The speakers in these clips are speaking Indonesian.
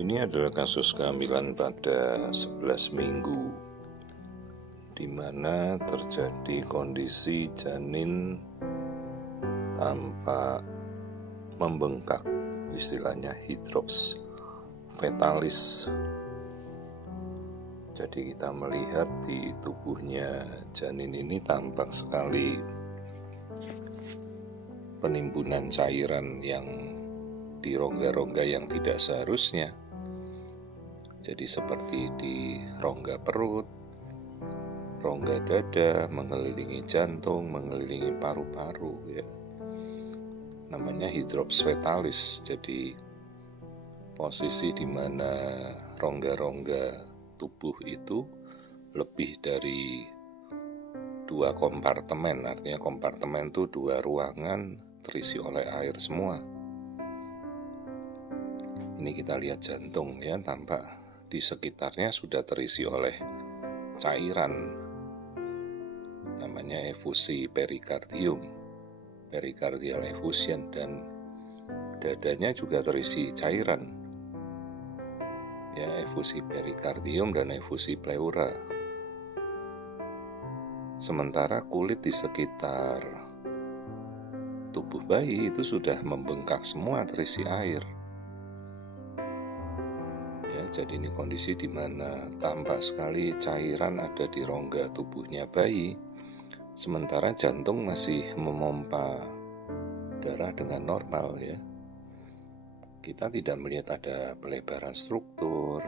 Ini adalah kasus kehamilan pada 11 minggu, di mana terjadi kondisi janin tampak membengkak, istilahnya hidrops fetalis. Jadi kita melihat di tubuhnya janin ini tampak sekali penimbunan cairan yang di rongga-rongga yang tidak seharusnya. Jadi seperti di rongga perut, rongga dada, mengelilingi jantung, mengelilingi paru-paru ya. Namanya hidrops fetalis. Jadi posisi di mana rongga-rongga tubuh itu lebih dari 2 kompartemen. Artinya kompartemen itu 2 ruangan terisi oleh air semua. Ini kita lihat jantung ya, tampak di sekitarnya sudah terisi oleh cairan, namanya efusi perikardium, pericardial effusion, dan dadanya juga terisi cairan ya, efusi perikardium dan efusi pleura. Sementara kulit di sekitar tubuh bayi itu sudah membengkak semua, terisi air. Jadi ini kondisi di mana tampak sekali cairan ada di rongga tubuhnya bayi, sementara jantung masih memompa darah dengan normal ya. Kita tidak melihat ada pelebaran struktur.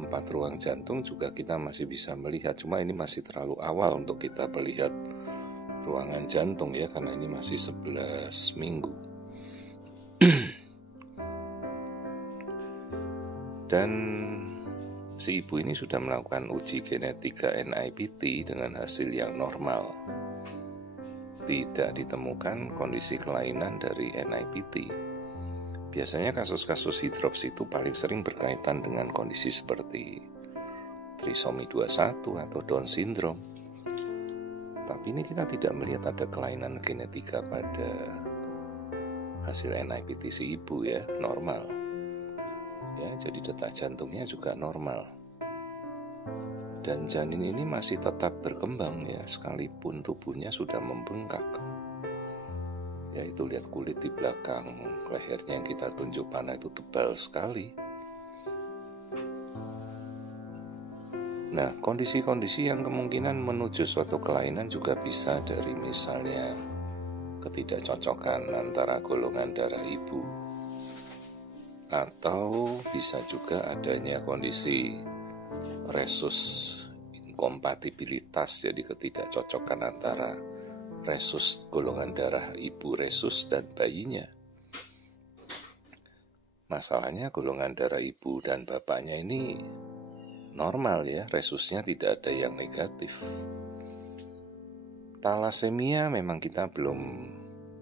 4 ruang jantung juga kita masih bisa melihat, cuma ini masih terlalu awal untuk kita melihat ruangan jantung ya, karena ini masih 11 minggu. Dan si ibu ini sudah melakukan uji genetika NIPT dengan hasil yang normal. Tidak ditemukan kondisi kelainan dari NIPT. Biasanya kasus-kasus hidrops itu paling sering berkaitan dengan kondisi seperti trisomi 21 atau Down syndrome. Tapi ini kita tidak melihat ada kelainan genetika pada hasil NIPT si ibu ya, normal. Ya, jadi detak jantungnya juga normal. Dan janin ini masih tetap berkembang ya, sekalipun tubuhnya sudah membengkak. Ya, itu lihat kulit di belakang lehernya yang kita tunjuk panah itu tebal sekali. Nah, kondisi-kondisi yang kemungkinan menuju suatu kelainan juga bisa dari misalnya ketidakcocokan antara golongan darah ibu, atau bisa juga adanya kondisi resus inkompatibilitas, jadi ketidakcocokan antara resus golongan darah ibu resus dan bayinya. Masalahnya golongan darah ibu dan bapaknya ini normal ya, resusnya tidak ada yang negatif. Talasemia memang kita belum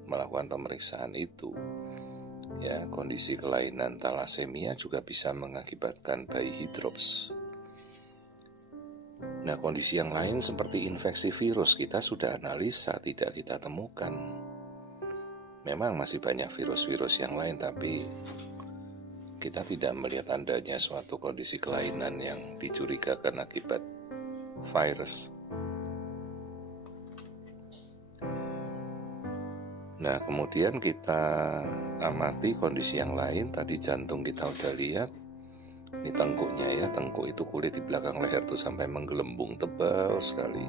melakukan pemeriksaan itu. Ya, kondisi kelainan talasemia juga bisa mengakibatkan bayi hidrops. Nah, kondisi yang lain seperti infeksi virus kita sudah analisa, tidak kita temukan. Memang masih banyak virus-virus yang lain, tapi kita tidak melihat adanya suatu kondisi kelainan yang dicurigakan akibat virus. Nah, kemudian kita amati kondisi yang lain. Tadi jantung kita udah lihat. Ini tengkuknya ya, tengkuk itu kulit di belakang leher tuh sampai menggelembung tebal sekali.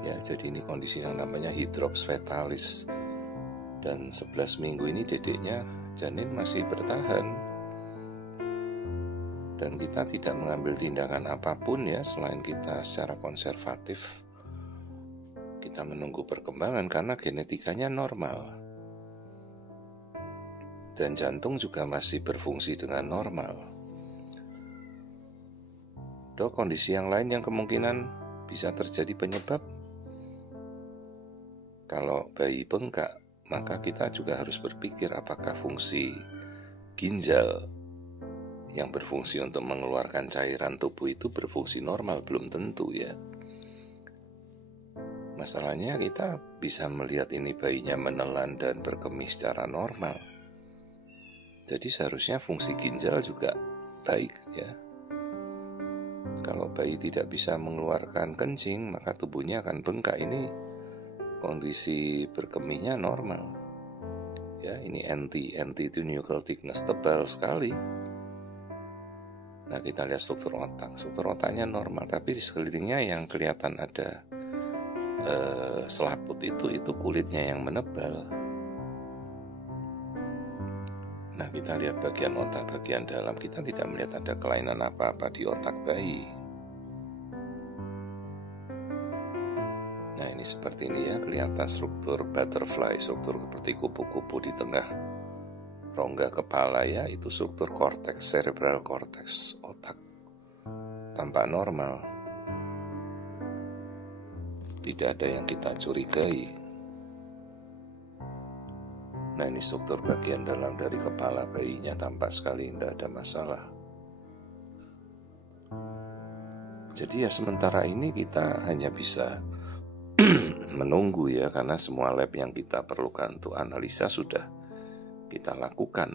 Ya, jadi ini kondisi yang namanya hidrops fetalis. Dan 11 minggu ini dedeknya janin masih bertahan. Dan kita tidak mengambil tindakan apapun ya, selain kita secara konservatif kita menunggu perkembangan karena genetikanya normal. Dan jantung juga masih berfungsi dengan normal. Kondisi yang lain yang kemungkinan bisa terjadi penyebab. Kalau bayi bengkak, maka kita juga harus berpikir apakah fungsi ginjal yang berfungsi untuk mengeluarkan cairan tubuh itu berfungsi normal. Belum tentu ya. Masalahnya kita bisa melihat ini bayinya menelan dan berkemih secara normal. Jadi seharusnya fungsi ginjal juga baik ya. Kalau bayi tidak bisa mengeluarkan kencing, maka tubuhnya akan bengkak. Ini kondisi berkemihnya normal. Ya, ini NT itu nuchal thickness, tebal sekali. Nah, kita lihat struktur otak. Struktur otaknya normal, tapi di sekelilingnya yang kelihatan ada selaput itu kulitnya yang menebal. Nah, kita lihat bagian otak bagian dalam, kita tidak melihat ada kelainan apa-apa di otak bayi. Nah, ini seperti ini ya, kelihatan struktur butterfly, struktur seperti kupu-kupu di tengah rongga kepala ya, itu struktur korteks, cerebral cortex, otak. Tampak normal. Tidak ada yang kita curigai. Nah, ini struktur bagian dalam dari kepala bayinya, tampak sekali tidak ada masalah. Jadi ya sementara ini kita hanya bisa menunggu ya, karena semua lab yang kita perlukan untuk analisa sudah kita lakukan.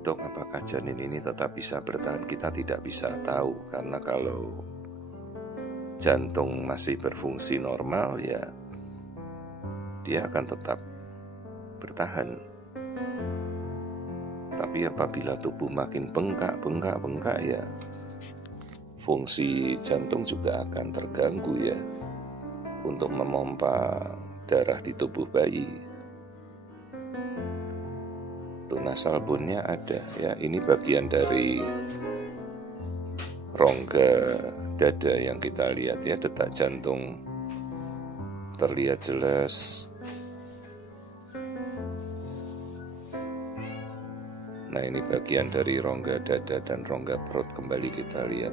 Dok, apakah janin ini tetap bisa bertahan? Kita tidak bisa tahu, karena kalau jantung masih berfungsi normal ya dia akan tetap bertahan. Tapi apabila tubuh makin bengkak ya, fungsi jantung juga akan terganggu ya, untuk memompa darah di tubuh bayi. Tuh, nasal bone-nya ada ya, ini bagian dari rongga dada yang kita lihat ya, detak jantung terlihat jelas. Nah, ini bagian dari rongga dada dan rongga perut, kembali kita lihat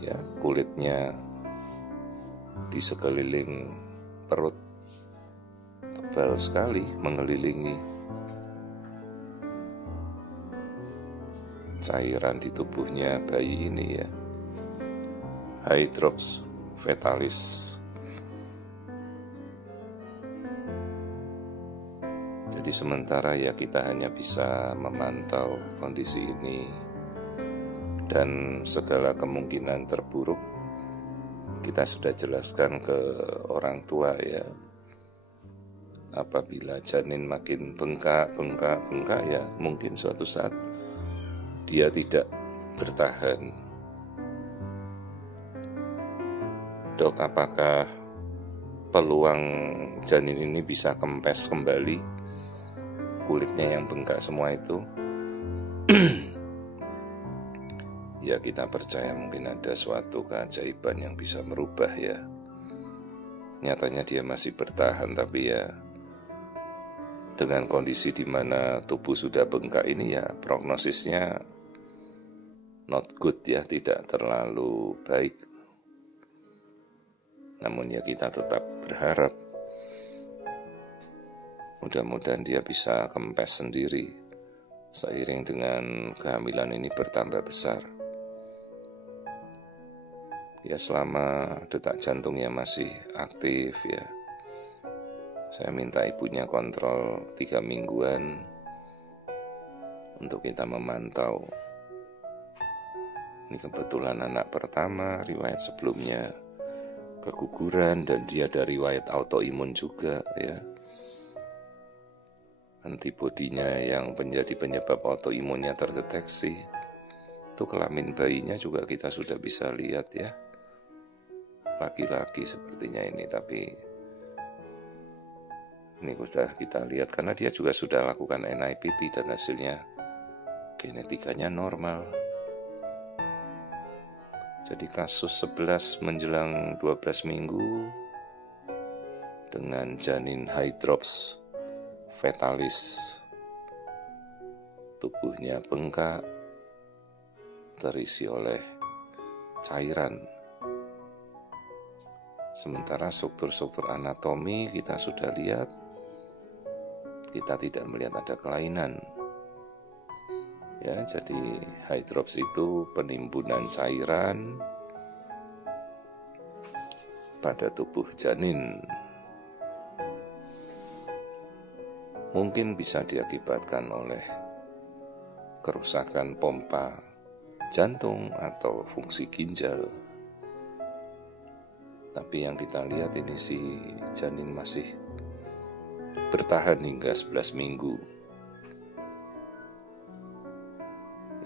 ya, kulitnya di sekeliling perut tebal sekali mengelilingi cairan di tubuhnya bayi ini ya, hydrops fetalis. Jadi sementara ya kita hanya bisa memantau kondisi ini, dan segala kemungkinan terburuk kita sudah jelaskan ke orang tua ya. Apabila janin makin bengkak ya, mungkin suatu saat dia tidak bertahan. Dok, apakah peluang janin ini bisa kempes kembali, kulitnya yang bengkak semua itu? Ya, kita percaya mungkin ada suatu keajaiban yang bisa merubah ya. Nyatanya dia masih bertahan, tapi ya dengan kondisi di mana tubuh sudah bengkak ini ya, prognosisnya not good ya, tidak terlalu baik. Namun ya kita tetap berharap mudah-mudahan dia bisa kempes sendiri seiring dengan kehamilan ini bertambah besar. Ya, selama detak jantungnya masih aktif ya, saya minta ibunya kontrol 3 mingguan untuk kita memantau. Ini kebetulan anak pertama, riwayat sebelumnya keguguran, dan dia ada riwayat autoimun juga ya. Antibodinya yang menjadi penyebab autoimunnya terdeteksi. Itu kelamin bayinya juga kita sudah bisa lihat ya, laki-laki sepertinya ini, tapi ini sudah kita lihat karena dia juga sudah lakukan NIPT dan hasilnya genetikanya normal. Jadi kasus 11 menjelang 12 minggu dengan janin hydrops fetalis, tubuhnya bengkak, terisi oleh cairan. Sementara struktur-struktur anatomi kita sudah lihat, kita tidak melihat ada kelainan. Ya, jadi hydrops itu penimbunan cairan pada tubuh janin. Mungkin bisa diakibatkan oleh kerusakan pompa jantung atau fungsi ginjal. Tapi yang kita lihat ini si janin masih bertahan hingga 11 minggu.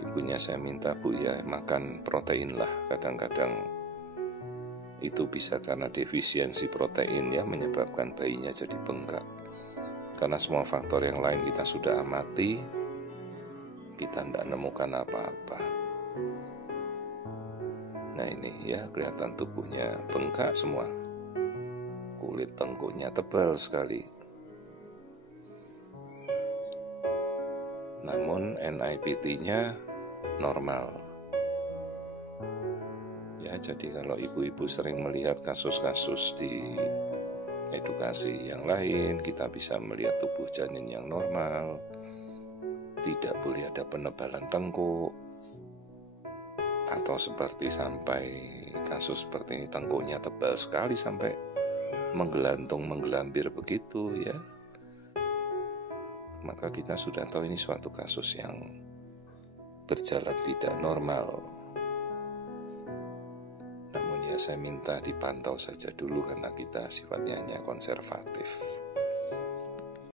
Ibunya saya minta, Bu, ya makan protein lah. Kadang-kadang itu bisa karena defisiensi protein ya menyebabkan bayinya jadi bengkak. Karena semua faktor yang lain kita sudah amati, kita tidak menemukan apa-apa. Nah ini ya kelihatan tubuhnya bengkak semua. Kulit tengkuknya tebal sekali. Namun NIPT-nya normal. Ya, jadi kalau ibu-ibu sering melihat kasus-kasus di edukasi yang lain, kita bisa melihat tubuh janin yang normal. Tidak boleh ada penebalan tengkuk. Atau seperti sampai kasus seperti ini tengkuknya tebal sekali sampai menggelambir begitu ya. Maka kita sudah tahu ini suatu kasus yang berjalan tidak normal. Namun ya saya minta dipantau saja dulu karena kita sifatnya hanya konservatif.